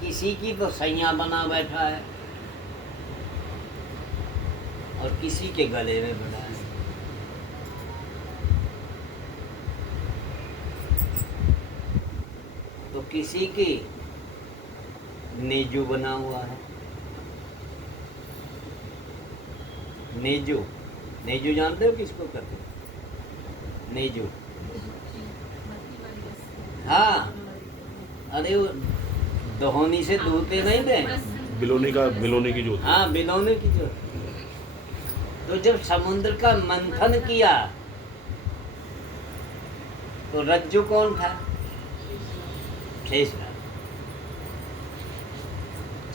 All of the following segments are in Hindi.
किसी की तो सैया बना बैठा है और किसी के गले में बना है। तो किसी की नेजू बना हुआ है। नेजू, नेजू जानते हो किसको कहते हैं? नेजू, हाँ, अरे वो दहोनी से दूते नहीं थे, बिलोनी की जो होती है। हाँ, बिलोने की जो। तो जब समुद्र का मंथन किया तो रज्जु कौन था? शेषनाग।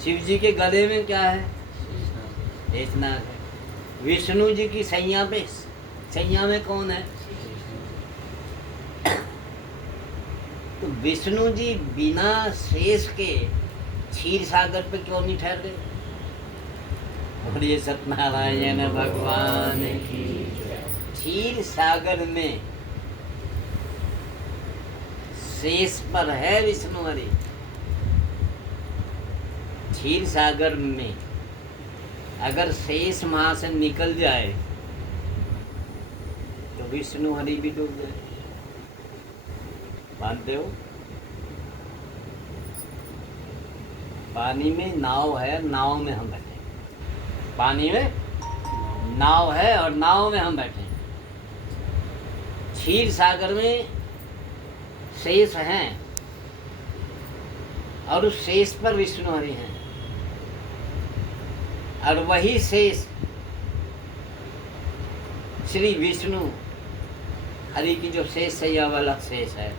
शिव जी के गले में क्या है? शेषनाग है। विष्णु जी की सैया में कौन है? तो विष्णु जी बिना शेष के क्षीर सागर पे क्यों नहीं ठहर गए? बोलिए सत्यनारायण भगवान की। क्षीर सागर में शेष पर है विष्णु हरि। क्षीर सागर में अगर शेष वहां से निकल जाए तो विष्णु हरि भी डूब गए। मानते हो? पानी में नाव है, नाव में हम बैठे। पानी में नाव है और नाव में हम बैठे। क्षीर सागर में शेष हैं और उस शेष पर विष्णु हरि हैं और वही शेष श्री विष्णु हरि की जो शेष सैया वाला शेष है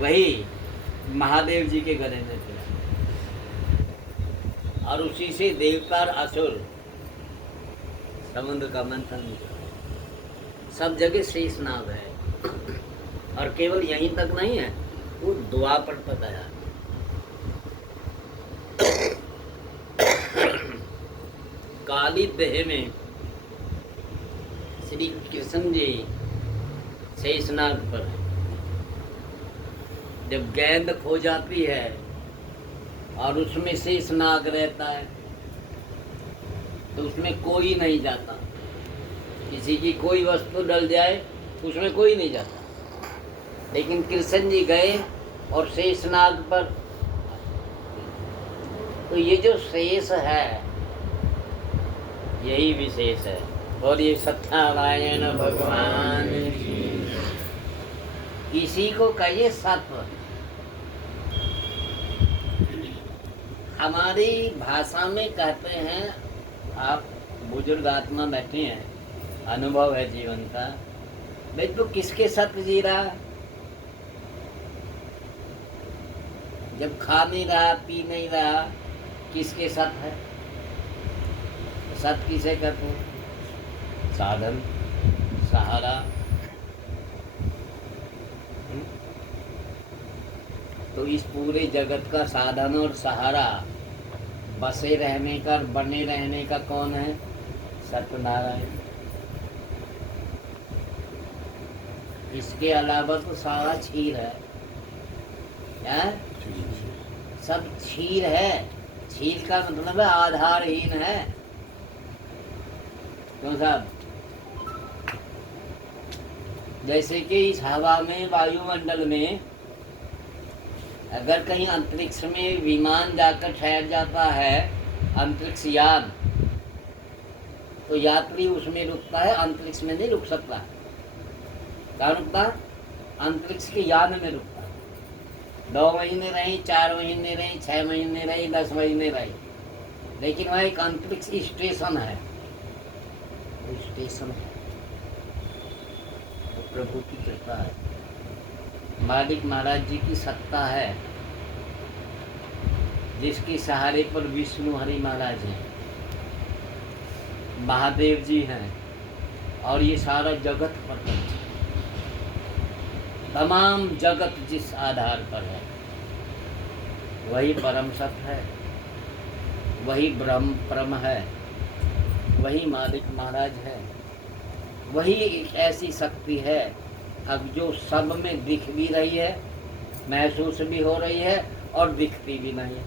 वही महादेव जी के गले में थे और उसी से देवता और असुर समुद्र का मंथन निकला। सब जगह शेषनाग है और केवल यहीं तक नहीं है, वो द्वापर बताया। काली देह में श्री कृष्ण जी शेषनाग पर है। जब गेंद खो जाती है और उसमें शेषनाग रहता है तो उसमें कोई नहीं जाता। किसी की कोई वस्तु डल जाए उसमें कोई नहीं जाता, लेकिन कृष्ण जी गए और शेषनाग पर। तो ये जो शेष है यही विशेष है। और ये सत्यनारायण भगवान की। किसी को कहिए सत्व। हमारी भाषा में कहते हैं, आप बुजुर्ग आत्मा बैठे हैं, अनुभव है जीवन का, भाई तो किसके साथ जी रहा? जब खा नहीं रहा, पी नहीं रहा, किसके साथ है? सत किसे कहते हैं? साधन, सहारा। तो इस पूरे जगत का साधन और सहारा, बसे रहने का, बने रहने का कौन है? सत्यनारायण। इसके अलावा तो सारा क्षीर है। क्या? सब क्षीर है। क्षीर का मतलब है आधारहीन है। क्यों साहब? जैसे कि इस हवा में, वायुमंडल में अगर कहीं अंतरिक्ष में विमान जाकर ठहर जाता है, अंतरिक्ष यान, तो यात्री उसमें रुकता है, अंतरिक्ष में नहीं रुक सकता। कहाँ रुकता? अंतरिक्ष के यान में रुकता। 2 महीने रही, 4 महीने रही, 6 महीने रही, 10 महीने रही, लेकिन वह एक अंतरिक्ष स्टेशन है। स्टेशन है, तो प्रभु की कृपा है, मालिक महाराज जी की सत्ता है, जिसके सहारे पर विष्णु हरि महाराज हैं, महादेव जी हैं और ये सारा जगत पर है। तमाम जगत जिस आधार पर है वही परम सत्य है, वही ब्रह्म परम है, वही मालिक महाराज है, वही एक ऐसी शक्ति है अब जो सब में दिख भी रही है, महसूस भी हो रही है और दिखती भी नहीं है।